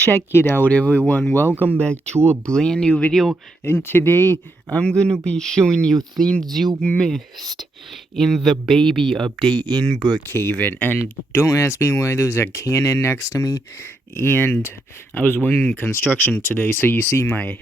Check it out, everyone. Welcome back to a brand new video, and today I'm gonna be showing you things you missed in the baby update in Brookhaven. And don't ask me why there's a cannon next to me. And I was working construction today, so you see my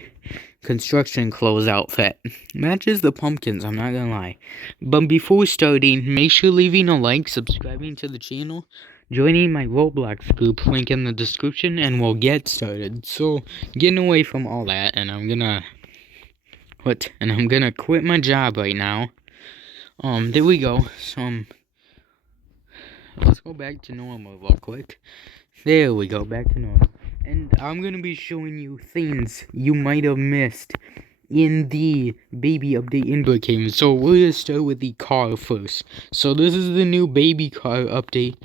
construction clothes outfit matches the pumpkins, I'm not gonna lie. But before starting, make sure leaving a like, subscribing to the channel, joining my Roblox group, link in the description, and we'll get started. So, getting away from all that, and I'm gonna quit my job right now. There we go. So, let's go back to normal real quick. There we go, back to normal. And I'm gonna be showing you things you might have missed in the baby update in Brookhaven. So we're gonna start with the car first. So this is the new baby car update.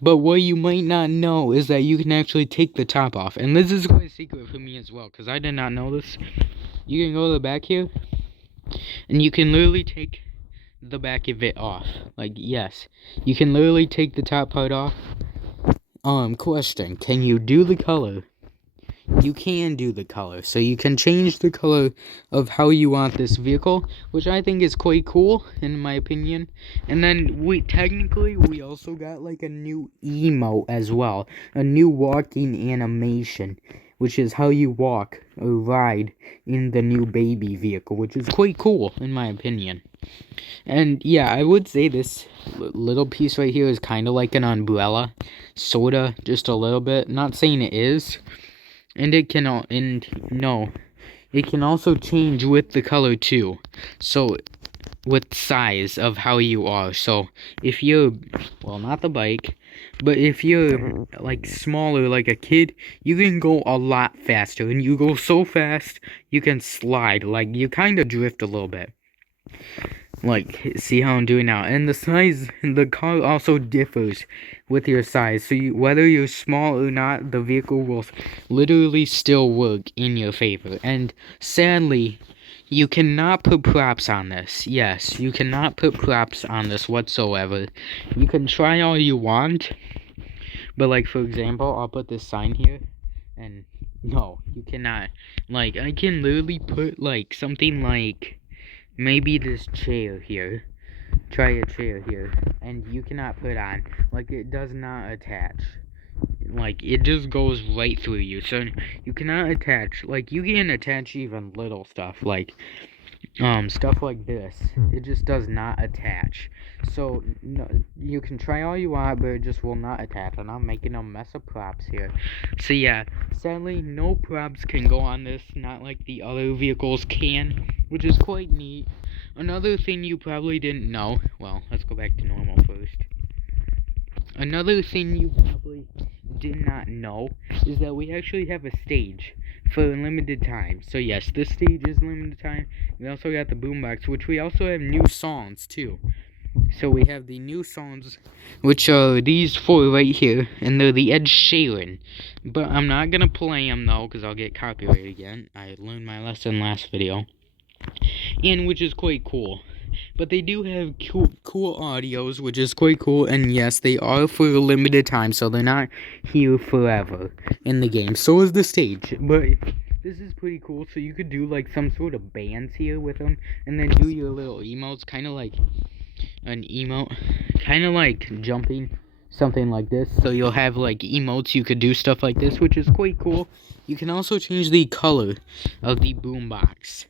But what you might not know is that you can actually take the top off. And this is quite a secret for me as well, because I did not know this. You can go to the back here, and you can literally take the back of it off. Like, yes, you can literally take the top part off. Question, can you do the color? You can do the color, so you can change the color of how you want this vehicle, which I think is quite cool, in my opinion. And then, we also got, like, a new emote as well, a new walking animation, which is how you walk or ride in the new baby vehicle, which is quite cool, in my opinion. And yeah, I would say this little piece right here is kind of like an umbrella, sorta, just a little bit. Not saying it is, and it can also change with the color too. So, with size of how you are. So, if you're, well, not the bike, but if you're like smaller, like a kid, you can go a lot faster, and you go so fast you can slide. Like, you kind of drift a little bit. Like, see how I'm doing now. And the size, the car also differs with your size. So whether you're small or not, the vehicle will literally still work in your favor. And sadly, you cannot put props on this. Yes, you cannot put props on this whatsoever. You can try all you want. But, like, for example, I'll put this sign here. And no, you cannot. Like, I can literally put, like, something like maybe this chair here. Try a chair here. And you cannot put on. Like, it does not attach. Like, it just goes right through you. So, you cannot attach. Like, you can attach even little stuff. Like, stuff like this. It just does not attach. So, no, you can try all you want, but it just will not attach. And I'm making a mess of props here. So, yeah. Sadly, no props can go on this. Not like the other vehicles can, which is quite neat. Another thing you probably didn't know. Well, let's go back to normal first. Another thing you probably did not know is that we actually have a stage for a limited time. So yes, this stage is limited time. We also got the boombox, which we also have new songs too. So we have the new songs, which are these four right here, and they're the Ed Sheeran. But I'm not gonna play them though, because I'll get copyrighted again. I learned my lesson last video, and which is quite cool. But they do have cool audios, which is quite cool, and yes, they are for a limited time, so they're not here forever in the game. So is the stage, but this is pretty cool. So you could do like some sort of bands here with them, and then do your little emotes, kind of like an emote, kind of like jumping, something like this. So you'll have like emotes, you could do stuff like this, which is quite cool. You can also change the color of the boombox.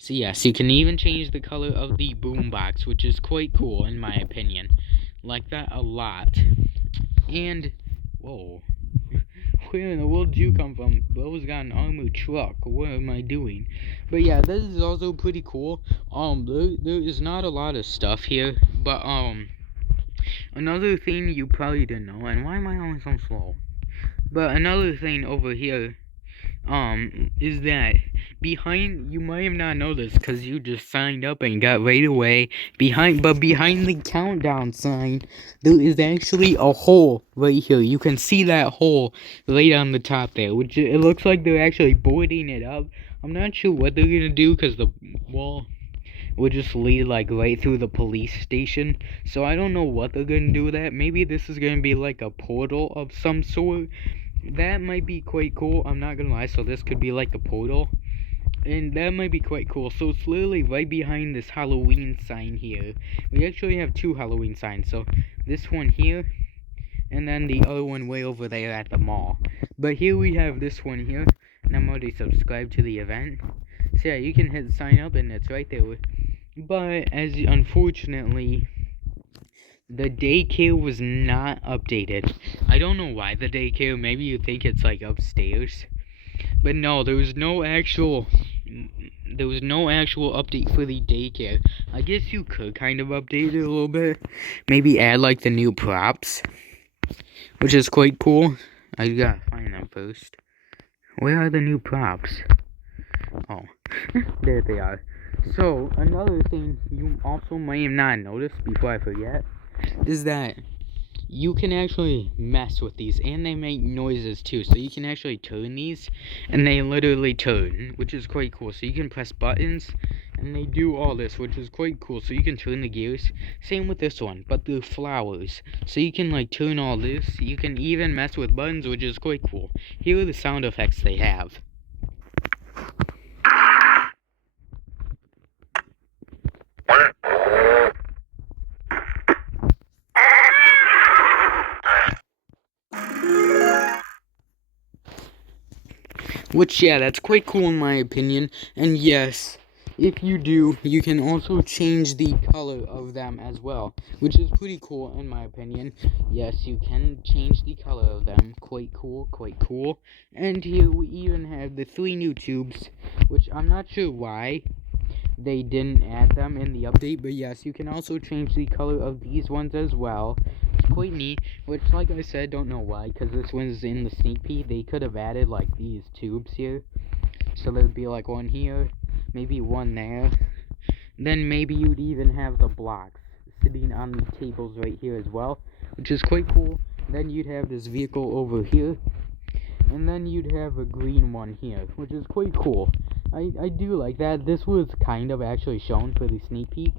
So yes, you can even change the color of the boombox, which is quite cool in my opinion. Like that a lot. And whoa, where in the world did you come from? Bro's got an armored truck. What am I doing? But yeah, this is also pretty cool. There is not a lot of stuff here, but another thing you probably didn't know, and why am I always so slow? But another thing over here, is that behind, you might have not noticed because you just signed up and got right away, behind the countdown sign, there is actually a hole right here. You can see that hole right on the top there, which it looks like they're actually boarding it up. I'm not sure what they're gonna do because the wall would just lead like right through the police station. So I don't know what they're gonna do with that. Maybe this is gonna be like a portal of some sort. that might be quite cool. I'm not gonna lie. So this could be like a portal. And that might be quite cool. So it's literally right behind this Halloween sign here. We actually have two Halloween signs. So this one here, and then the other one way over there at the mall. But here we have this one here, and I'm already subscribed to the event. So yeah, you can hit sign up, and it's right there. But as unfortunately, the daycare was not updated. I don't know why the daycare. Maybe you think it's like upstairs. But no, there was no actual update for the daycare. I guess you could kind of update it a little bit. Maybe add like the new props, which is quite cool. I gotta find them first. Where are the new props? Oh, there they are. So, another thing you also might have not noticed before I forget is that you can actually mess with these, and they make noises too. So you can actually turn these, and they literally turn, which is quite cool. So you can press buttons, and they do all this, which is quite cool. So you can turn the gears. Same with this one, but they're flowers. So you can like turn all this. You can even mess with buttons, which is quite cool. Here are the sound effects they have. Which, yeah, that's quite cool in my opinion. And yes, if you do, you can also change the color of them as well, which is pretty cool in my opinion. Yes, you can change the color of them. Quite cool, quite cool. And here we even have the 3 new tubes, which I'm not sure why they didn't add them in the update, but yes, you can also change the color of these ones as well. It's quite neat, which like I said, don't know why, because this one's in the sneak peek. They could have added like these tubes here, so there'd be like one here, maybe one there, then maybe you'd even have the blocks sitting on the tables right here as well, which is quite cool. Then you'd have this vehicle over here, and then you'd have a green one here, which is quite cool. I do like that. This was kind of actually shown for the sneak peek.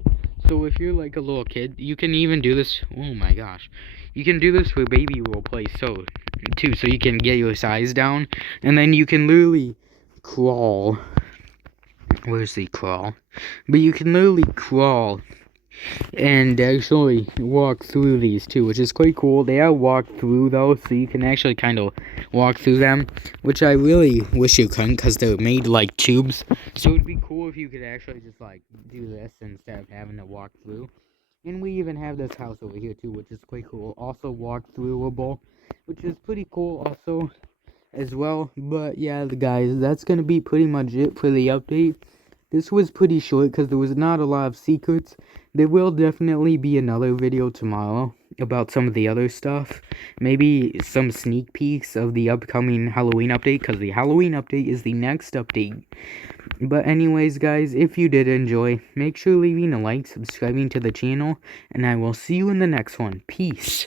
So if you're like a little kid, you can even do this. Oh my gosh. You can do this for baby role play too. So you can get your size down. And then you can literally crawl. Where's the crawl? But you can literally crawl and actually walk through these too, which is quite cool. They are walked through though, so you can actually kind of walk through them, which I really wish you couldn't, because they're made like tubes. So it'd be cool if you could actually just like do this instead of having to walk through. And we even have this house over here too, which is quite cool. Also walk throughable, which is pretty cool also as well. But yeah, guys, that's gonna be pretty much it for the update. This was pretty short because there was not a lot of secrets. There will definitely be another video tomorrow about some of the other stuff. Maybe some sneak peeks of the upcoming Halloween update, because the Halloween update is the next update. But anyways, guys, if you did enjoy, make sure leaving a like, subscribing to the channel, and I will see you in the next one. Peace.